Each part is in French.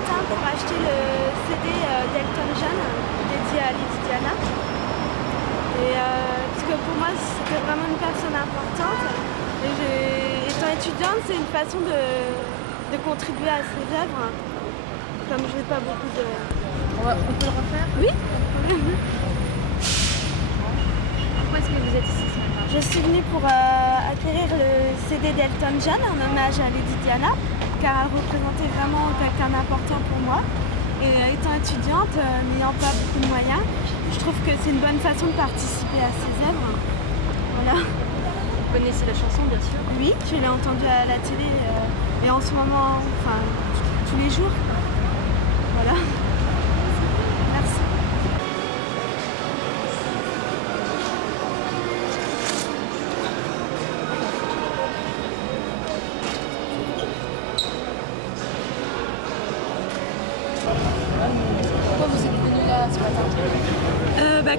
matin pour acheter le CD d'Elton John dédié à Lady Diana. Et parce que pour moi c'était vraiment une personne importante. Et étant étudiante, c'est une façon de contribuer à ses œuvres. Comme je n'ai pas beaucoup de... On peut le refaire? Oui. Pourquoi est-ce que vous êtes ici ce matin? Je suis venue pour acquérir le CD d'Elton John en hommage à Lady Diana, car elle représentait vraiment quelqu'un d'important pour moi. Et étant étudiante, n'ayant pas beaucoup de moyens, je trouve que c'est une bonne façon de participer à ses œuvres. Voilà. Vous connaissez la chanson, bien sûr? Oui, je l'ai entendue à la télé et en ce moment, enfin, tous les jours. Voilà. Merci. Pourquoi vous êtes venu là ce matin?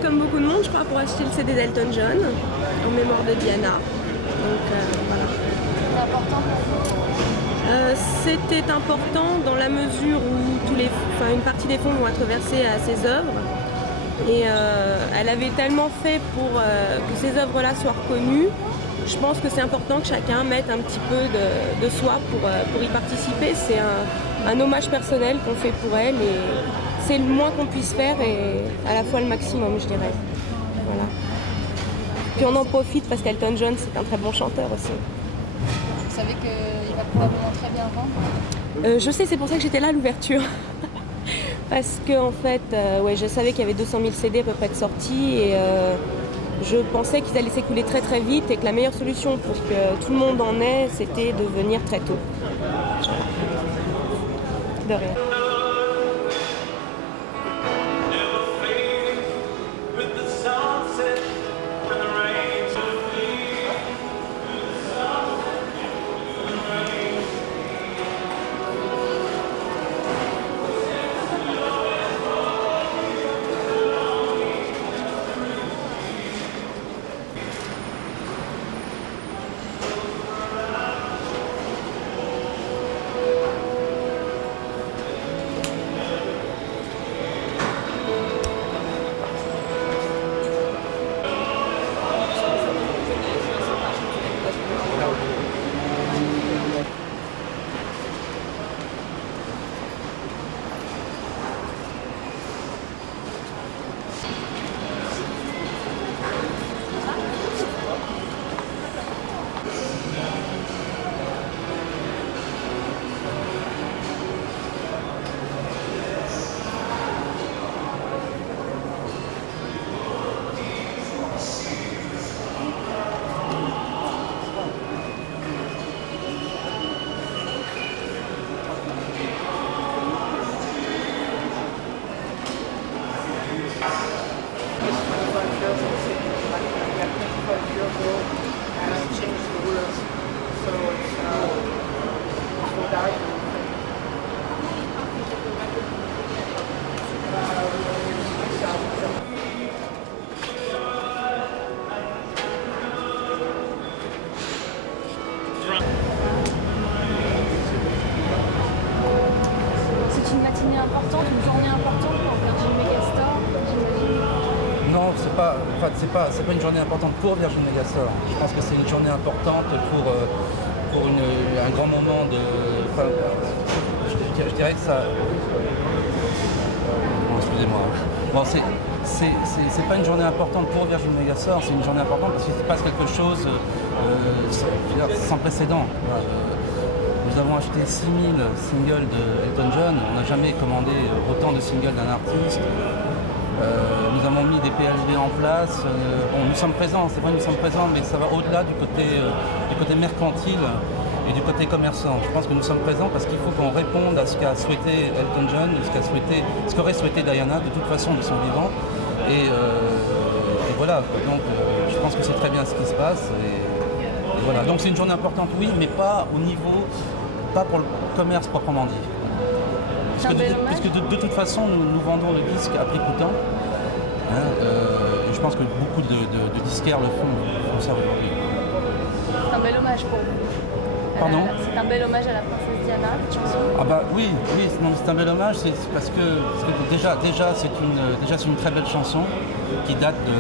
Comme beaucoup de monde, je crois, pour acheter le CD d'Elton John en mémoire de Diana. Donc voilà. C'est important pour vous? C'était important dans la mesure où une partie des fonds vont être versés à ses œuvres. Et elle avait tellement fait pour que ces œuvres-là soient reconnues. Je pense que c'est important que chacun mette un petit peu de soi pour y participer. C'est un hommage personnel qu'on fait pour elle et c'est le moins qu'on puisse faire et à la fois le maximum, je dirais. Voilà. Puis on en profite parce qu'Elton John, c'est un très bon chanteur aussi. Vous savez qu'il va probablement très bien vendre? Je sais, c'est pour ça que j'étais là à l'ouverture. Parce que en fait, je savais qu'il y avait 200 000 CD à peu près de sortis et je pensais qu'ils allaient s'écouler très très vite et que la meilleure solution pour que tout le monde en ait, c'était de venir très tôt. De rien. C'est une matinée importante, une journée importante pour Virgin Megastore, j'imagine? Non, c'est pas une journée importante pour Virgin Megastore. Je pense que c'est une journée importante pour un grand moment de. Enfin, je dirais que ça. Bon, excusez-moi. Bon, c'est pas une journée importante pour Virgin Megastore, c'est une journée importante parce qu'il se passe quelque chose sans précédent. Nous avons acheté 6000 singles de Elton John, on n'a jamais commandé autant de singles d'un artiste. Nous avons mis des PLV en place. Nous sommes présents, c'est vrai, nous sommes présents, mais ça va au-delà du côté mercantile et du côté commerçant. Je pense que nous sommes présents parce qu'il faut qu'on réponde à ce qu'a souhaité Elton John, ce qu'aurait souhaité Diana de toute façon de son vivant. Et voilà, donc je pense que c'est très bien ce qui se passe. Et voilà. Donc c'est une journée importante, oui, mais pas pas pour le commerce proprement dit. Puisque de toute façon, nous vendons le disque à prix coûtant. Je pense que beaucoup de disquaires le font ça aujourd'hui. C'est un bel hommage pour vous. Pardon? C'est un bel hommage à la princesse Diana, cette chanson. Ah bah oui, c'est un bel hommage, c'est parce que déjà c'est une très belle chanson qui date de,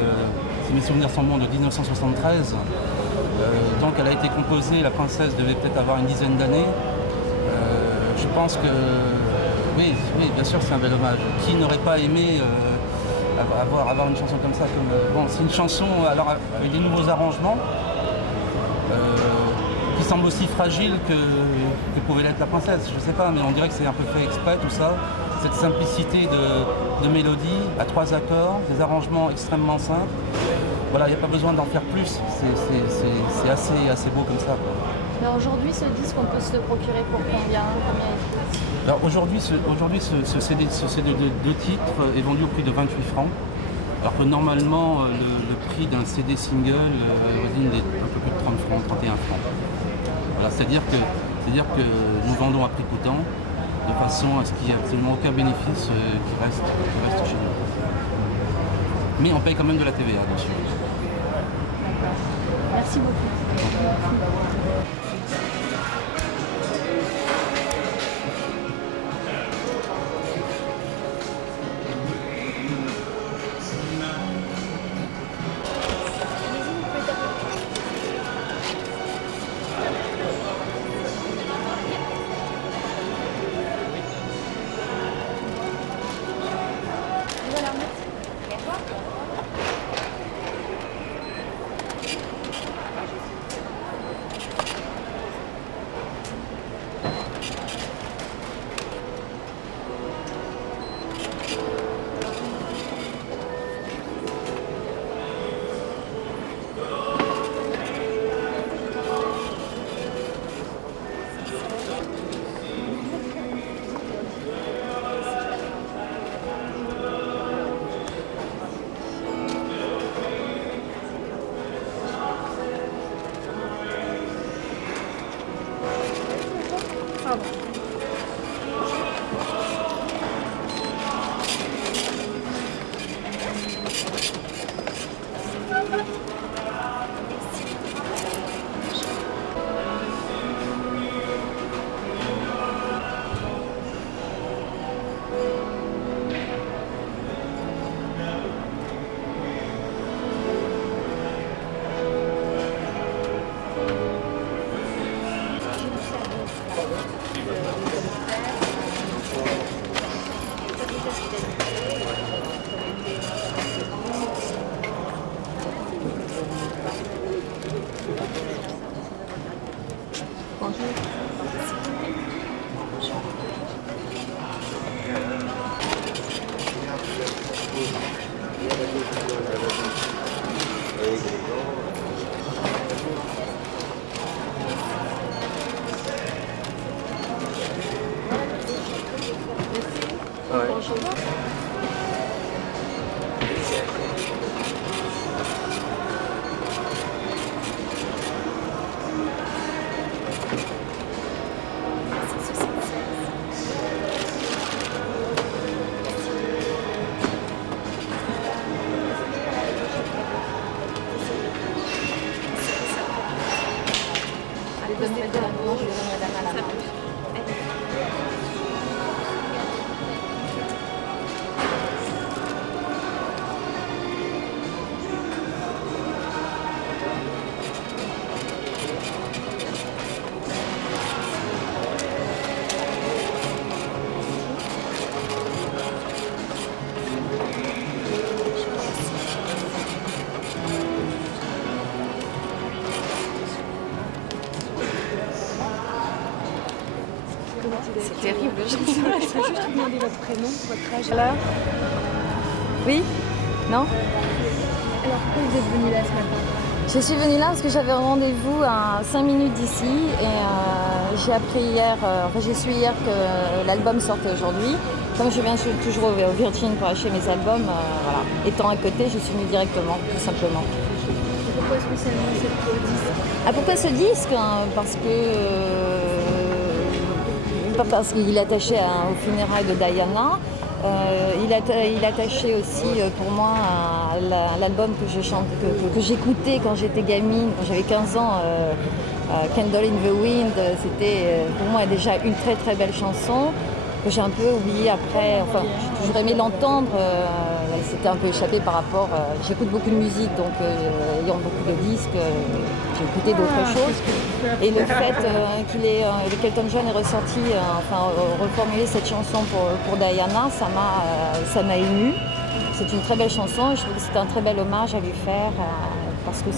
si mes souvenirs sont bons, de 1973. Donc elle a été composée, la princesse devait peut-être avoir une dizaine d'années. Je pense que oui, bien sûr c'est un bel hommage. Qui n'aurait pas aimé avoir une chanson comme ça bon, c'est une chanson alors avec des nouveaux arrangements qui semble aussi fragile que pouvait l'être la princesse. Je sais pas, mais on dirait que c'est un peu fait exprès tout ça. Cette simplicité de mélodie à 3 accords, des arrangements extrêmement simples. Voilà, il n'y a pas besoin d'en faire plus. C'est assez beau comme ça. Alors aujourd'hui, ce disque, on peut se le procurer pour combien Alors aujourd'hui, ce CD de 2 titres est vendu au prix de 28 francs. Alors que normalement, le prix d'un CD single avoisine un peu plus de 30 francs, 31 francs. Voilà, c'est-à-dire que nous vendons à prix coûtant, de façon à ce qu'il n'y ait absolument aucun bénéfice qui reste chez nous. Mais on paye quand même de la TVA, bien sûr. D'accord. Merci beaucoup. C'est terrible, je Je peux juste vous demander votre prénom, votre âge. Alors oui? Non? Alors pourquoi vous êtes venu là ce matin? Je suis venue là parce que j'avais un rendez-vous à 5 minutes d'ici et j'ai appris hier, j'ai su hier que l'album sortait aujourd'hui. Comme je viens toujours au Virgin pour acheter mes albums, voilà. Étant à côté, je suis venue directement, tout simplement. Et pourquoi spécialement ce disque? Ah, pourquoi ce disque? Parce qu'il est attaché aux funérailles de Diana. Il est attaché aussi pour moi à l'album que j'écoutais quand j'étais gamine, quand j'avais 15 ans, Candle in the Wind, c'était pour moi déjà une très très belle chanson que j'ai un peu oubliée après. Enfin, j'ai toujours aimé l'entendre. Elle s'était un peu échappée par rapport. J'écoute beaucoup de musique, donc ayant beaucoup de disques, j'ai écouté d'autres choses. Et le fait que Elton John ait ressorti, reformulé cette chanson pour Diana, ça m'a émue. C'est une très belle chanson. Je trouve que c'est un très bel hommage à lui faire parce que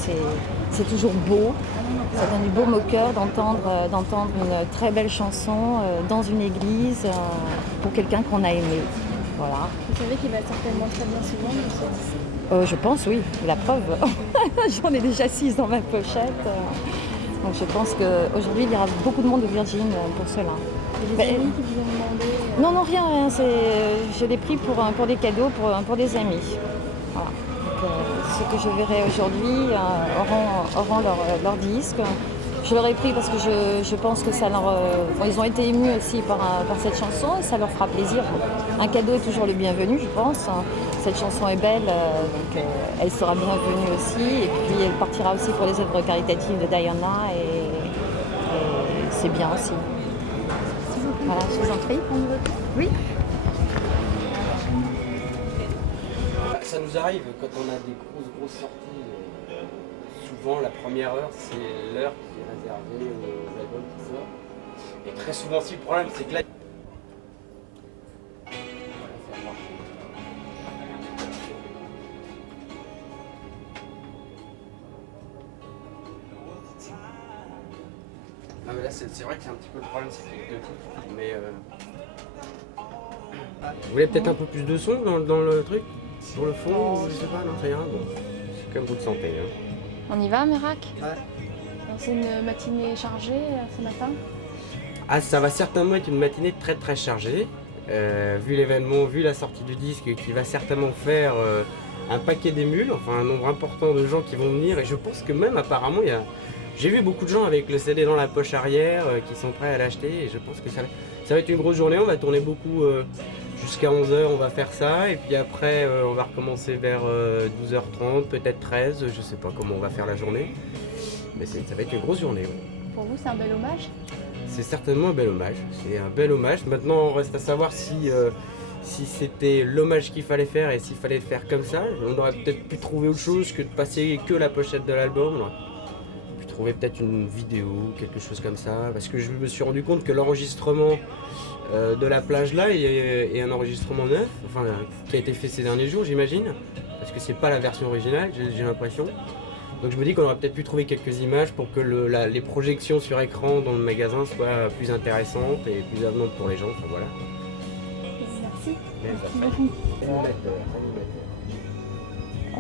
c'est toujours beau. Ça donne du baume au cœur d'entendre une très belle chanson dans une église pour quelqu'un qu'on a aimé. Voilà. Vous savez qu'il va certainement très bien se vendre, Je pense, oui. La preuve. J'en ai déjà 6 dans ma pochette. Donc je pense qu'aujourd'hui, il y aura beaucoup de monde au Virgin pour cela. des amis qui vous ont demandé Non, rien. Je l'ai pris pour des cadeaux, pour des amis. Voilà. Donc, ceux que je verrai aujourd'hui auront leur disque. Je leur ai pris parce que je pense que ça ils ont été émus aussi par cette chanson et ça leur fera plaisir. Un cadeau est toujours le bienvenu, je pense. Cette chanson est belle, donc elle sera bienvenue aussi. Et puis elle partira aussi pour les œuvres caritatives de Diana et c'est bien aussi. Voilà, je vous en prie. Oui. Ça nous arrive quand on a des grosses sorties. Souvent, la première heure, c'est l'heure qui est réservée aux albums qui sortent. Et très souvent, si le problème, c'est que là. Non, mais là, c'est vrai que c'est un petit peu le problème, c'est qu'il y a deux trucs. Mais. Vous voulez peut-être un peu plus de son dans le truc? Sur le fond, je sais pas, non, c'est rien. Bon, c'est comme vous le sentez. Hein. On y va, Merak? Ouais. C'est une matinée chargée ce matin? Ah, ça va certainement être une matinée très très chargée. Vu l'événement, vu la sortie du disque qui va certainement faire un paquet d'émules, enfin un nombre important de gens qui vont venir. Et je pense que même apparemment, j'ai vu beaucoup de gens avec le CD dans la poche arrière qui sont prêts à l'acheter. Et je pense que ça va être une grosse journée. On va tourner beaucoup jusqu'à 11h, on va faire ça. Et puis après, on va recommencer vers 12h30, peut-être 13. Je sais pas comment on va faire la journée. Mais ça va être une grosse journée. Ouais. Pour vous, c'est un bel hommage? C'est certainement un bel hommage. C'est un bel hommage. Maintenant, on reste à savoir si c'était l'hommage qu'il fallait faire et s'il fallait faire comme ça. On aurait peut-être pu trouver autre chose que de passer que la pochette de l'album. On aurait pu trouver peut-être une vidéo, quelque chose comme ça. Parce que je me suis rendu compte que l'enregistrement de la plage là est un enregistrement neuf, enfin, qui a été fait ces derniers jours, j'imagine. Parce que c'est pas la version originale, j'ai l'impression. Donc je me dis qu'on aurait peut-être pu trouver quelques images pour que les projections sur écran dans le magasin soient plus intéressantes et plus avenantes pour les gens. Enfin voilà. Merci. Merci beaucoup.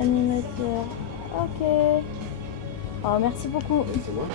Animateur. Ok. Oh, merci beaucoup. C'est moi.